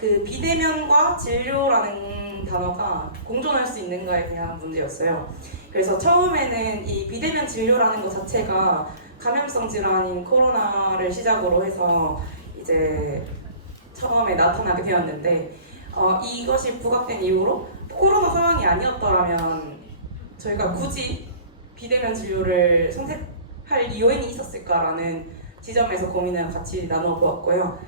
그 비대면과 진료라는 단어가 공존할 수 있는가에 대한 문제였어요. 그래서 처음에는 이 비대면 진료라는 것 자체가 감염성 질환인 코로나를 시작으로 해서 이제 처음에 나타나게 되었는데 이것이 부각된 이후로 코로나 상황이 아니었더라면 저희가 굳이 비대면 진료를 선택할 이유는 있었을까라는 지점에서 고민을 같이 나눠 보았고요.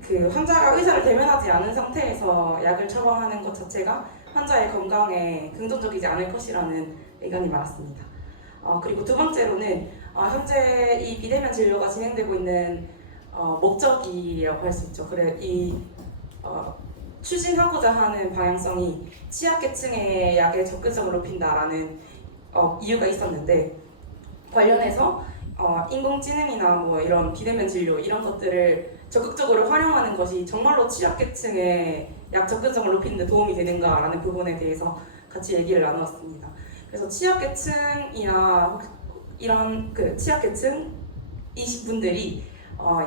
그 환자가 의사를 대면하지 않은 상태에서 약을 처방하는 것 자체가 환자의 건강에 긍정적이지 않을 것이라는 의견이 많았습니다. 그리고 두 번째로는 현재 이 비대면 진료가 진행되고 있는 목적이라고 할 수 있죠. 그래 추진하고자 하는 방향성이 취약계층의 약의 접근성을 높인다라는 이유가 있었는데 관련해서 인공지능이나 뭐 이런 비대면 진료 이런 것들을 적극적으로 활용하는 것이 정말로 취약계층의 약 접근성을 높이는 데 도움이 되는가라는 부분에 대해서 같이 얘기를 나누었습니다. 그래서 취약계층이나 이런 그 취약계층이신 분들이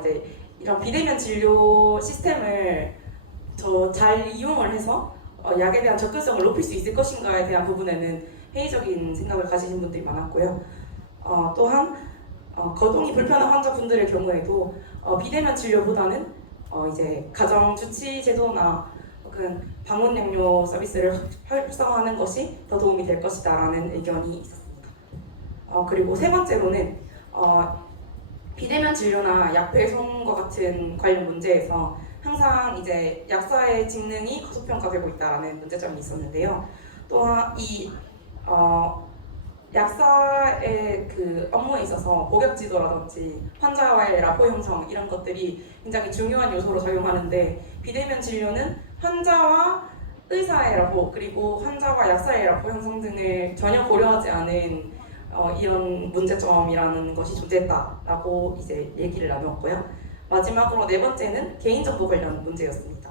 이제 이런 비대면 진료 시스템을 더 잘 이용을 해서 약에 대한 접근성을 높일 수 있을 것인가에 대한 부분에는 회의적인 생각을 가지신 분들이 많았고요. 또한 거동이 불편한 환자분들의 경우에도 비대면 진료보다는 이제 가정 주치 제도나 혹은 방문 양료 서비스를 활성화하는 것이 더 도움이 될 것이다라는 의견이 있었습니다. 그리고 세 번째로는 비대면 진료나 약 배송과 같은 관련 문제에서 항상 이제 약사의 직능이 과소평가되고 있다라는 문제점이 있었는데요. 또한 이 약사의 그 업무에 있어서 고객 지도라든지 환자와의 라포 형성 이런 것들이 굉장히 중요한 요소로 작용하는데 비대면 진료는 환자와 의사의 라포 그리고 환자와 약사의 라포 형성 등을 전혀 고려하지 않은 이런 문제점이라는 것이 존재했다라고 이제 얘기를 나누었고요. 마지막으로 네 번째는 개인정보 관련 문제였습니다.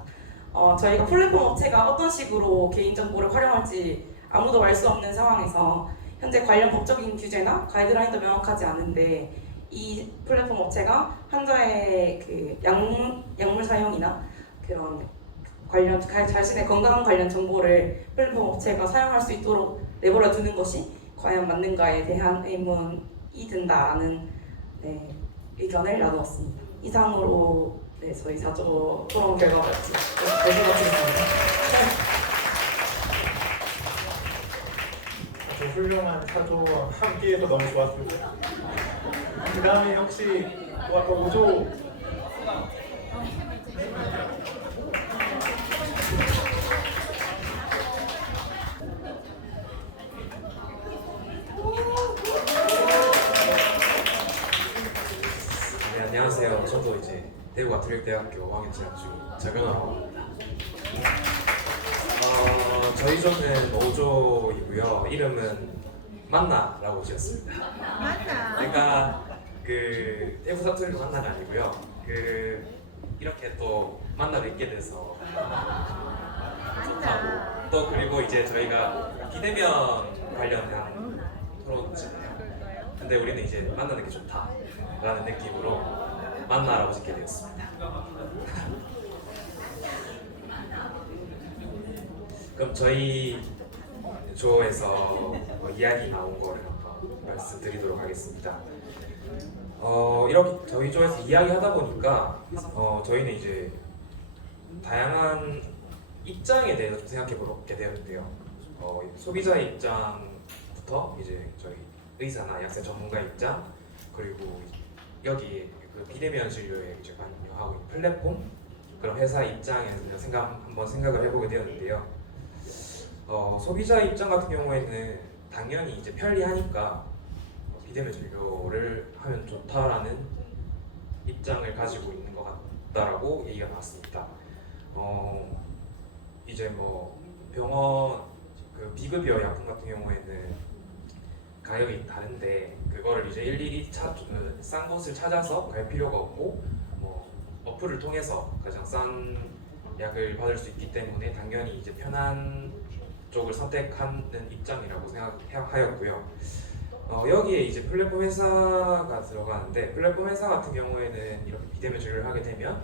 저희가 플랫폼 업체가 어떤 식으로 개인정보를 활용할지 아무도 알 수 없는 상황에서 현재 관련 법적인 규제나 가이드라인도 명확하지 않은데 이 플랫폼 업체가 환자의 그 약물 사용이나 그런 관련 자신의 건강 관련 정보를 플랫폼 업체가 사용할 수 있도록 내버려 두는 것이 과연 맞는가에 대한 의문이 든다라는 의견을 나누었습니다. 이상으로 저희 4조 토론 결과였습니다. 네, 마치겠습니다. 아주 훌륭한 사조와 함께해서 너무 좋았습니다. 그 다음에 혹시 아까 5조 네, 안녕하세요. 저도 이제 대구 가톨릭대학교 5학년 재학 중인 장현아라고 합니다. 저희 조는 5조이고요. 이름은 만나라고 지었습니다. 맞나? 그러니까 그 대구 사투리로 만나가 아니고요. 이렇게 또 만나 뵙게 돼서 좋다고. 또 그리고 이제 저희가 비대면 관련한 토론이잖아요. 근데 우리는 이제 만나는 게 좋다라는 느낌으로 만나라고 짓게 되었습니다. 그럼 저희 조에서 이야기 나온 거를 한번 말씀드리도록 하겠습니다. 이렇게 저희 조에서 이야기하다 보니까 저희는 이제 다양한 입장에 대해서 좀 생각해 보게 되었는데요. 소비자 입장부터 이제 저희 의사나 약사 전문가 입장 그리고 여기 그 비대면 진료에 이제 관여하고 있는 플랫폼 그런 회사 입장에서 한번 생각을 해보게 되었는데요. 소비자 입장 같은 경우에는 당연히 이제 편리하니까 비대면 진료를 하면 좋다라는 입장을 가지고 있는 것 같다라고 얘기가 나왔습니다. 이제 뭐 병원 그 비급여 약품 같은 경우에는 가격이 다른데 그거를 이제 일일이 싼 곳을 찾아서 갈 필요가 없고 뭐 어플을 통해서 가장 싼 약을 받을 수 있기 때문에 당연히 이제 편한 쪽을 선택하는 입장이라고 생각하였고요. 여기에 이제 플랫폼 회사가 들어가는데 플랫폼 회사 같은 경우에는 이렇게 비대면 진료를 하게 되면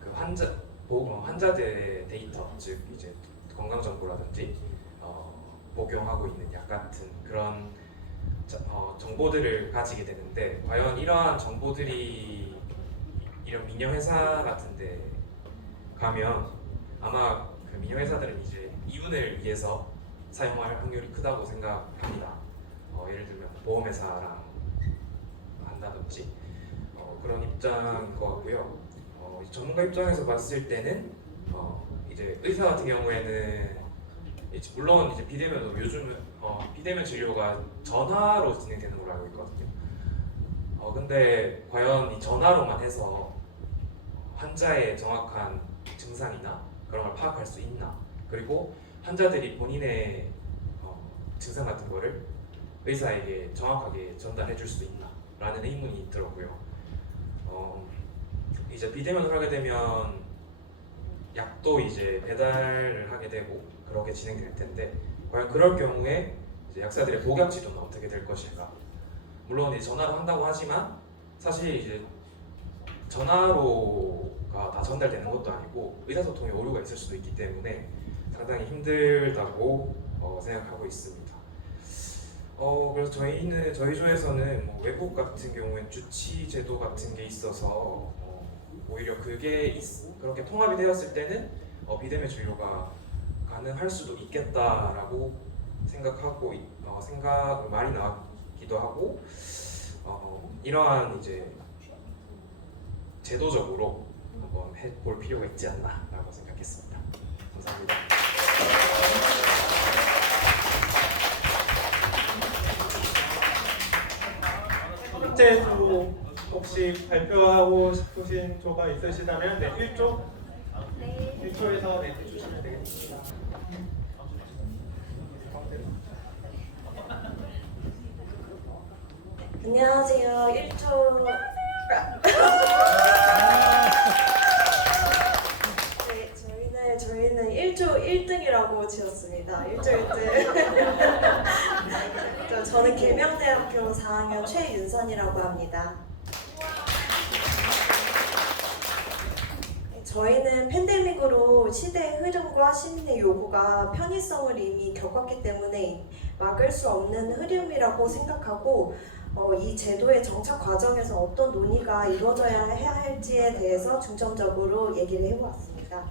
그 환자들의 데이터, 즉 이제 건강 정보라든지 복용하고 있는 약 같은 그런 정보들을 가지게 되는데, 과연 이러한 정보들이 이런 민영 회사 같은데 가면 아마 그 민영 회사들은 이제 이윤을 위해서 사용할 확률이 크다고 생각합니다. 예를 들면 보험회사랑 한다든지 그런 입장인 것 같고요. 전문가 입장에서 봤을 때는 이제 의사 같은 경우에는 이제 물론 이제 비대면으로 요즘은 비대면 진료가 전화로 진행되는 걸로 알고 있거든요. 근데 과연 이 전화로만 해서 환자의 정확한 증상이나 그런 걸 파악할 수 있나? 그리고 환자들이 본인의 증상 같은 거를 의사에게 정확하게 전달해 줄 수 있나? 라는 의문이 들었고요. 이제 비대면을 하게 되면 약도 이제 배달을 하게 되고 그렇게 진행될 텐데, 과연 그럴 경우에 이제 약사들의 복약 지도는 어떻게 될 것인가? 물론 이제 전화로 한다고 하지만 사실 이제 전화로가 다 전달되는 것도 아니고 의사소통에 오류가 있을 수도 있기 때문에 상당히 힘들다고 생각하고 있습니다. 그래서 저희 조에서는 뭐 외국 같은 경우엔 주치 제도 같은 게 있어서 오히려 그게 그렇게 통합이 되었을 때는 비대면 진료가 가능할 수도 있겠다라고 생각하고 말이 나왔기도 하고, 이러한 이제 제도적으로 한번 해볼 필요가 있지 않나라고 생각했습니다. 감사합니다. 첫째 조 혹시 발표하고 싶으신 조가 있으시다면 1조? 1조에서 해주시면 되겠습니다. 안녕하세요. 1조 네, 저희는 1조 1등이라고 지었습니다. 1조 1등. 저는 계명대학교 4학년 최윤선이라고 합니다. 저희는 팬데믹으로 시대의 흐름과 시민의 요구가 편의성을 이미 겪었기 때문에 막을 수 없는 흐름이라고 생각하고, 이 제도의 정착 과정에서 어떤 논의가 이루어져야 해야 할지에 대해서 중점적으로 얘기를 해보았습니다.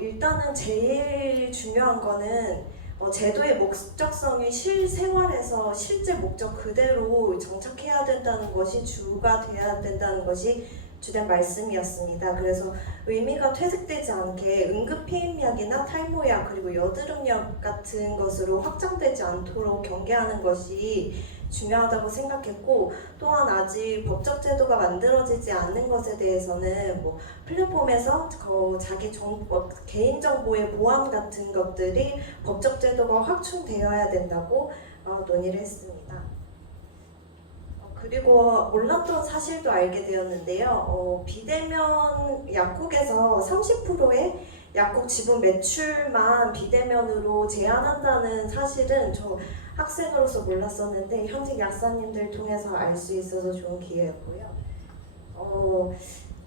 일단은 제일 중요한 거는 제도의 목적성이 실생활에서 실제 목적 그대로 정착해야 된다는 것이 주가 돼야 된다는 것이 주된 말씀이었습니다. 그래서 의미가 퇴색되지 않게 응급피임약이나 탈모약 그리고 여드름약 같은 것으로 확장되지 않도록 경계하는 것이 중요하다고 생각했고, 또한 아직 법적 제도가 만들어지지 않는 것에 대해서는 뭐 플랫폼에서 자기 개인정보의 보안 같은 것들이 법적 제도가 확충되어야 된다고 논의를 했습니다. 그리고 몰랐던 사실도 알게 되었는데요. 비대면 약국에서 30%의 약국 지분 매출만 비대면으로 제한한다는 사실은 저 학생으로서 몰랐었는데 현직 약사님들 통해서 알 수 있어서 좋은 기회였고요.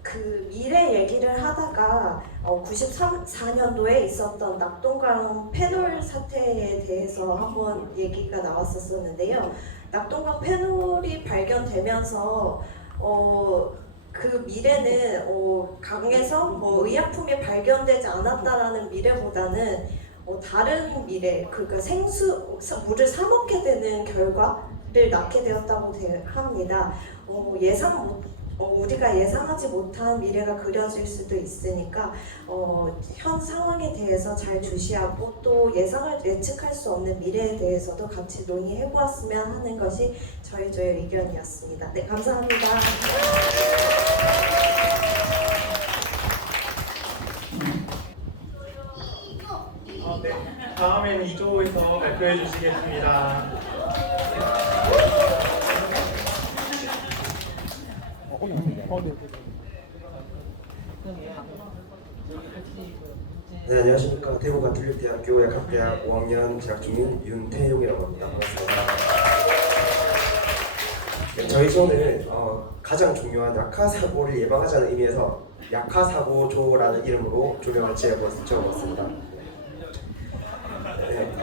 그 미래 얘기를 하다가 94년도에 있었던 낙동강 페놀 사태에 대해서 한번 얘기가 나왔었는데요. 낙동강 페놀이 발견되면서 그 미래는 강에서 의약품이 발견되지 않았다라는 미래보다는 다른 미래, 그러니까 물을 사 먹게 되는 결과를 낳게 되었다고 합니다. 우리가 예상하지 못한 미래가 그려질 수도 있으니까 현 상황에 대해서 잘 주시하고 또 예측할 수 없는 미래에 대해서도 같이 논의해 보았으면 하는 것이 저의 의견이었습니다. 네, 감사합니다. 네, 다음에는 2조에서 발표해 주시겠습니다. 네, 안녕하십니까. 대구 가톨릭대학교 약학대학 5학년 재학 중인 윤태용이라고 합니다. 반갑습니다. 네, 저희 조는 가장 중요한 약화사고를 예방하자는 의미에서 약화사고조라는 이름으로 조명을 지어봤습니다. 네.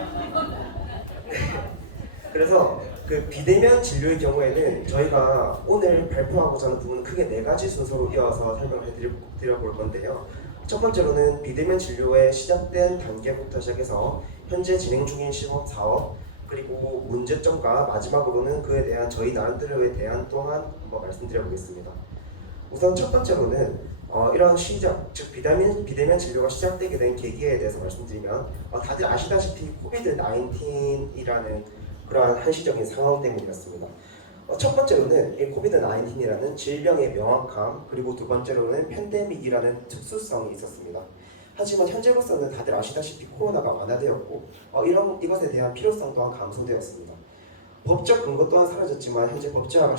그래서 그 비대면 진료의 경우에는 저희가 오늘 발표하고자 하는 부분은 크게 4가지 순서로 이어서 설명을 드려볼 건데요. 첫 번째로는 비대면 진료의 시작된 단계부터 시작해서 현재 진행 중인 시범 사업, 그리고 문제점과 마지막으로는 그에 대한 저희 나름대로에 대한 또한 한번 말씀드려보겠습니다. 우선 첫 번째로는 이런 시작, 즉 비대면 진료가 시작되게 된 계기에 대해서 말씀드리면 다들 아시다시피 코비드-19이라는 그러한 한시적인 상황 때문이었습니다. 첫 번째로는 이 코비드-19이라는 질병의 명확함, 그리고 두 번째로는 팬데믹이라는 특수성이 있었습니다. 하지만 현재로서는 다들 아시다시피 코로나가 완화되었고 이것에 대한 필요성 또한 감소되었습니다. 법적 근거 또한 사라졌지만 현재 법제화가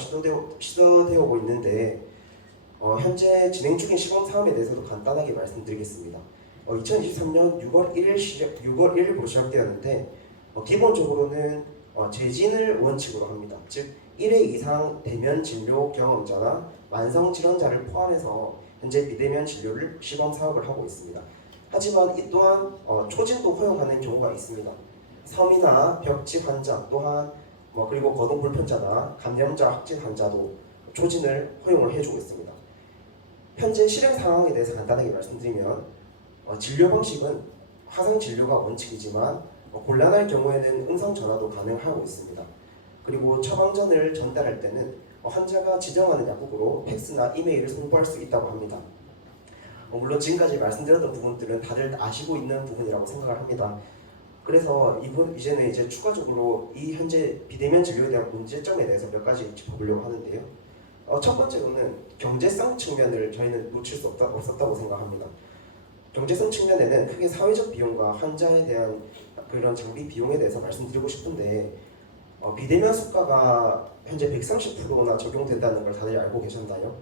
시도되고 있는데 현재 진행 중인 시범 사업에 대해서도 간단하게 말씀드리겠습니다. 2023년 6월 1일부로 시작되었는데 기본적으로는 재진을 원칙으로 합니다. 즉 1회 이상 대면 진료 경험자나 만성 질환자를 포함해서 현재 비대면 진료를 시범 사업을 하고 있습니다. 하지만 이 또한 초진도 허용하는 경우가 있습니다. 섬이나 벽지 환자 또한 그리고 거동 불편자나 감염자 확진 환자도 초진을 허용을 해주고 있습니다. 현재 실행 상황에 대해서 간단하게 말씀드리면 진료 방식은 화상 진료가 원칙이지만 곤란할 경우에는 음성 전화도 가능하고 있습니다. 그리고 처방전을 전달할 때는 환자가 지정하는 약국으로 팩스나 이메일을 송부할 수 있다고 합니다. 물론 지금까지 말씀드렸던 부분들은 다들 아시고 있는 부분이라고 생각을 합니다. 그래서 이제는 추가적으로 이 현재 비대면 진료에 대한 문제점에 대해서 몇 가지 짚어보려고 하는데요. 첫 번째로는 경제성 측면을 저희는 놓칠 수 없었다고 생각합니다. 경제성 측면에는 크게 사회적 비용과 환자에 대한 그런 장비 비용에 대해서 말씀드리고 싶은데 비대면 수가가 현재 130%나 적용된다는 걸 다들 알고 계셨나요?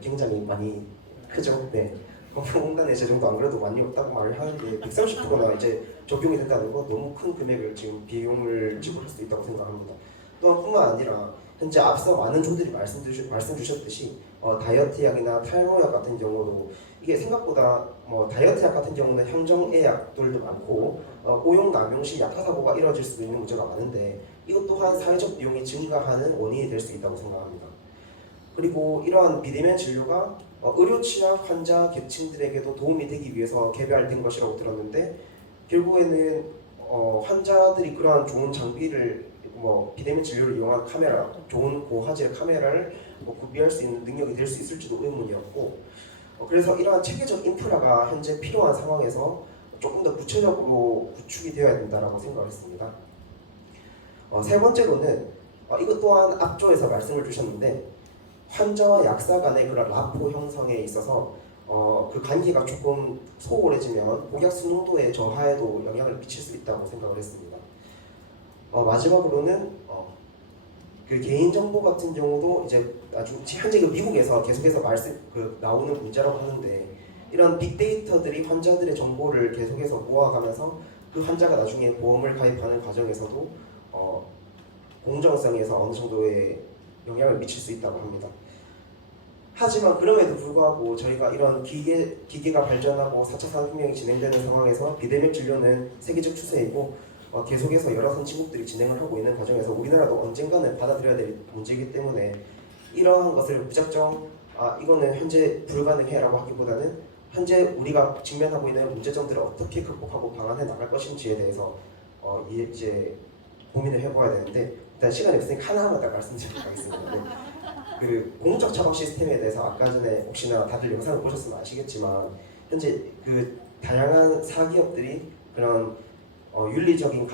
굉장히 많이 크죠? 네. 건강공단의 재정도 안 그래도 많이 없다고 말을 하는데 130%나 이제 적용이 된다는 건 너무 큰 금액을 지금 비용을 지불할 수 있다고 생각합니다. 또한 뿐만 아니라 현재 앞서 많은 조들이 말씀 주셨듯이 다이어트 약이나 탈모 약 같은 경우도 이게 생각보다 다이어트 약 같은 경우는 형정의 약들도 많고 오용 남용 시 약화 사고가 이뤄질 수도 있는 문제가 많은데 이것 또한 사회적 비용이 증가하는 원인이 될 수 있다고 생각합니다. 그리고 이러한 비대면 진료가 의료 취약 환자 계층들에게도 도움이 되기 위해서 개발된 것이라고 들었는데 결국에는 환자들이 그러한 좋은 장비를 비대면 진료를 이용한 카메라, 좋은 고화질 카메라를 구비할 수 있는 능력이 될 수 있을지도 의문이었고 그래서 이러한 체계적 인프라가 현재 필요한 상황에서 조금 더 구체적으로 구축이 되어야 된다고 생각했습니다. 세 번째로는 이것 또한 앞조에서 말씀을 주셨는데 환자와 약사 간의 그런 라포 형성에 있어서 그 관계가 조금 소홀해지면 복약수 농도의 저하에도 영향을 미칠 수 있다고 생각을 했습니다. 마지막으로는 그 개인정보 같은 경우도 이제 현재 미국에서 계속해서 나오는 문제라고 하는데 이런 빅데이터들이 환자들의 정보를 계속해서 모아가면서 그 환자가 나중에 보험을 가입하는 과정에서도 공정성에서 어느 정도의 영향을 미칠 수 있다고 합니다. 하지만 그럼에도 불구하고 저희가 이런 기계가 발전하고 4차 산업혁명이 진행되는 상황에서 비대면 진료는 세계적 추세이고 계속해서 여러 선진국들이 진행을 하고 있는 과정에서 우리나라도 언젠가는 받아들여야 될 문제이기 때문에 이러한 것을 무작정 이거는 현재 불가능해라고 하기보다는 현재 우리가 직면하고 있는 문제점들을 어떻게 극복하고 방안해 나갈 것인지에 대해서 이제 고민을 해봐야 되는데 일단 시간이 없으니까 하나하나 다 말씀드리도록 하겠습니다. 네. 그 공적 처방 시스템에 대해서 아까 전에 혹시나 다들 영상을 보셨으면 아시겠지만 현재 그 다양한 사기업들이 그런 윤리적인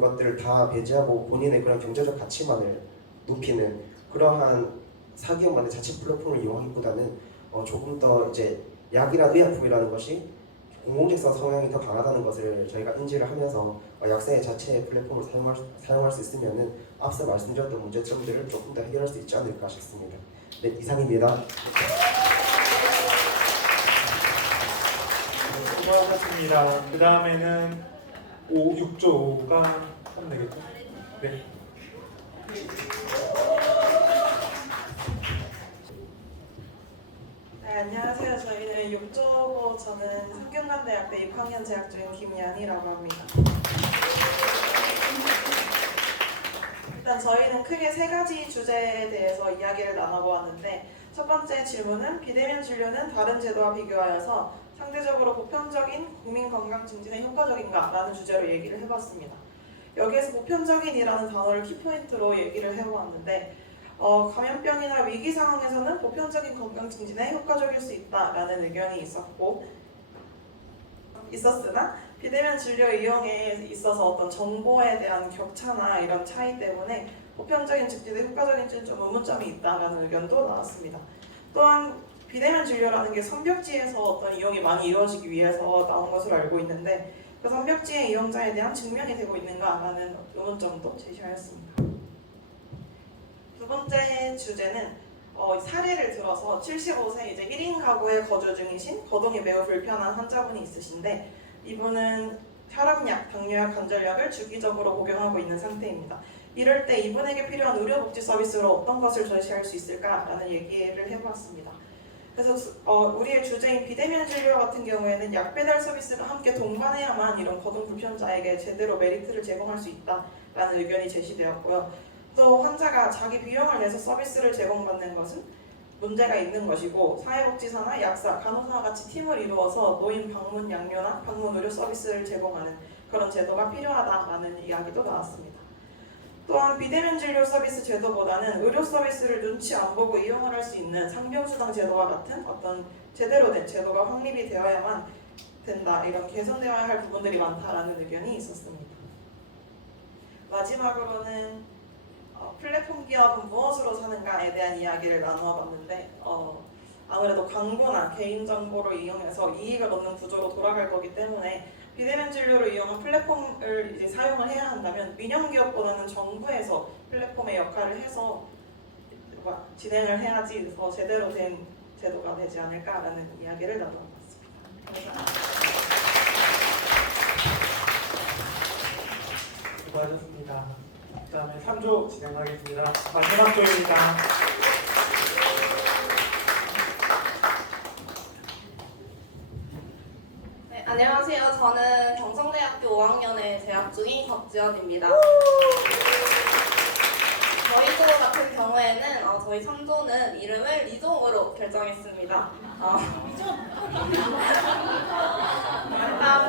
것들을 다 배제하고 본인의 그런 경제적 가치만을 높이는 그러한 사기업만의 자체 플랫폼을 이용하기보다는 조금 더 이제 약이나 의약품이라는 것이 공공직서 성향이 더 강하다는 것을 저희가 인지를 하면서 약사의 자체 플랫폼을 사용할 수 있으면은 앞서 말씀드렸던 문제점들을 조금 더 해결할 수 있지 않을까 싶습니다. 네, 이상입니다. 수고하셨습니다. 그 다음에는 6조 5가 하면 되겠죠? 네. 네, 안녕하세요. 저희는 욕조고 저는 성균관대학대 6학년 재학 중인 김연희라고 합니다. 일단 저희는 크게 세 가지 주제에 대해서 이야기를 나눠보았는데 첫 번째 질문은 비대면 진료는 다른 제도와 비교하여서 상대적으로 보편적인 국민 건강 증진에 효과적인가? 라는 주제로 얘기를 해봤습니다. 여기에서 보편적인이라는 단어를 키포인트로 얘기를 해보았는데 감염병이나 위기 상황에서는 보편적인 건강 증진에 효과적일 수 있다라는 의견이 있었으나 비대면 진료 이용에 있어서 어떤 정보에 대한 격차나 이런 차이 때문에 보편적인 증진에 효과적인지는 좀 의문점이 있다라는 의견도 나왔습니다. 또한 비대면 진료라는 게 선벽지에서 어떤 이용이 많이 이루어지기 위해서 나온 것으로 알고 있는데 그 선벽지의 이용자에 대한 증명이 되고 있는가라는 의문점도 제시하였습니다. 두 번째 주제는 사례를 들어서 75세 이제 1인 가구에 거주 중이신 거동이 매우 불편한 환자분이 있으신데 이분은 혈압약, 당뇨약, 관절약을 주기적으로 복용하고 있는 상태입니다. 이럴 때 이분에게 필요한 의료복지 서비스로 어떤 것을 제시할 수 있을까라는 얘기를 해보았습니다. 그래서 우리의 주제인 비대면 진료 같은 경우에는 약 배달 서비스가 함께 동반해야만 이런 거동 불편자에게 제대로 메리트를 제공할 수 있다라는 의견이 제시되었고요. 또 환자가 자기 비용을 내서 서비스를 제공받는 것은 문제가 있는 것이고 사회복지사나 약사, 간호사와 같이 팀을 이루어서 노인 방문 양료나 방문 의료 서비스를 제공하는 그런 제도가 필요하다라는 이야기도 나왔습니다. 또한 비대면 진료 서비스 제도보다는 의료 서비스를 눈치 안 보고 이용을 할 수 있는 상병수당 제도와 같은 어떤 제대로 된 제도가 확립이 되어야만 된다. 이런 개선되어야 할 부분들이 많다라는 의견이 있었습니다. 마지막으로는 플랫폼 기업은 무엇으로 사는가에 대한 이야기를 나누어 봤는데 아무래도 광고나 개인정보를 이용해서 이익을 얻는 구조로 돌아갈 거기 때문에 비대면 진료를 이용한 플랫폼을 이제 사용을 해야 한다면 민영기업보다는 정부에서 플랫폼의 역할을 해서 진행을 해야지 더 제대로 된 제도가 되지 않을까라는 이야기를 나눠봤습니다. 수고하셨습니다. 그다음에 3조 진행하겠습니다. 마지막 조입니다. 네, 안녕하세요. 저는 경성대학교 5학년에 재학 중인 곽지연입니다. 저희 조 같은 경우에는 저희 3조는 이름을 리종으로 결정했습니다. 일단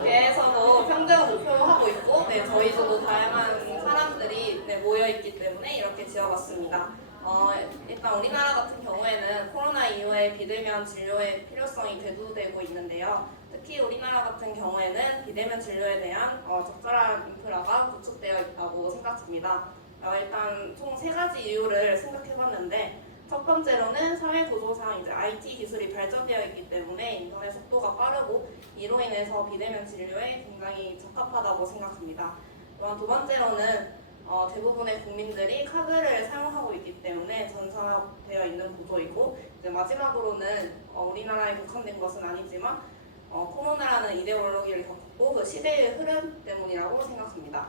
보건의료계에서도 평등을 목표로 하고 있고 저희 조도 다양한 사람들이 모여있기 때문에 이렇게 지어봤습니다. 일단 우리나라 같은 경우에는 코로나 이후에 비대면 진료의 필요성이 대두되고 있는데요. 특히 우리나라 같은 경우에는 비대면 진료에 대한 적절한 인프라가 구축되어 있다고 생각합니다. 일단 총 3가지 이유를 생각해봤는데 첫 번째로는 사회 구조상 이제 IT 기술이 발전되어 있기 때문에 인터넷 속도가 빠르고 이로 인해서 비대면 진료에 굉장히 적합하다고 생각합니다. 또한 두 번째로는 대부분의 국민들이 카드를 사용하고 있기 때문에 전산화되어 있는 구조이고 이제 마지막으로는 우리나라에 국한된 것은 아니지만 코로나라는 이데올로기를 겪고 그 시대의 흐름 때문이라고 생각합니다.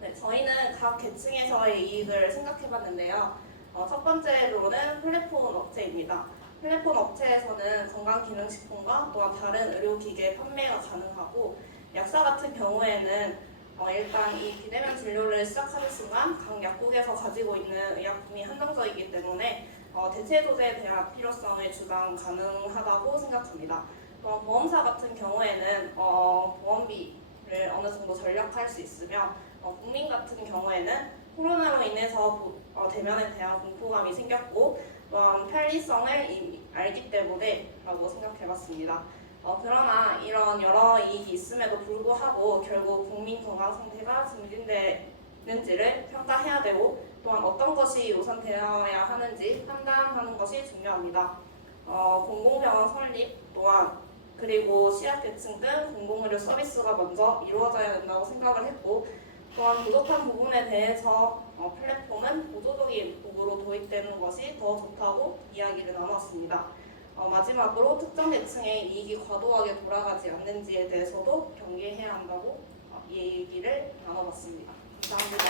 네, 저희는 각 계층에서의 이익을 생각해봤는데요. 첫 번째로는 플랫폼 업체입니다. 플랫폼 업체에서는 건강기능식품과 또한 다른 의료기계 판매가 가능하고 약사 같은 경우에는 일단 이 비대면 진료를 시작하는 순간 각 약국에서 가지고 있는 의약품이 한정적이기 때문에 대체 조제에 대한 필요성을 주장 가능하다고 생각합니다. 보험사 같은 경우에는 보험비를 어느 정도 절약할 수 있으며 국민 같은 경우에는 코로나로 인해서 대면에 대한 공포감이 생겼고 또한 편리성을 이미 알기 때문에라고 생각해봤습니다. 그러나 이런 여러 이익이 있음에도 불구하고 결국 국민 건강 상태가 증진되는지를 평가해야 되고 또한 어떤 것이 우선되어야 하는지 판단하는 것이 중요합니다. 공공병원 설립 또한 그리고 취약계층 등 공공의료 서비스가 먼저 이루어져야 된다고 생각을 했고 또한 부족한 부분에 대해서 플랫폼은 보조적인 도구로 도입되는 것이 더 좋다고 이야기를 나눴습니다. 마지막으로 특정 계층의 이익이 과도하게 돌아가지 않는지에 대해서도 경계해야 한다고 이 얘기를 나눠봤습니다. 감사합니다.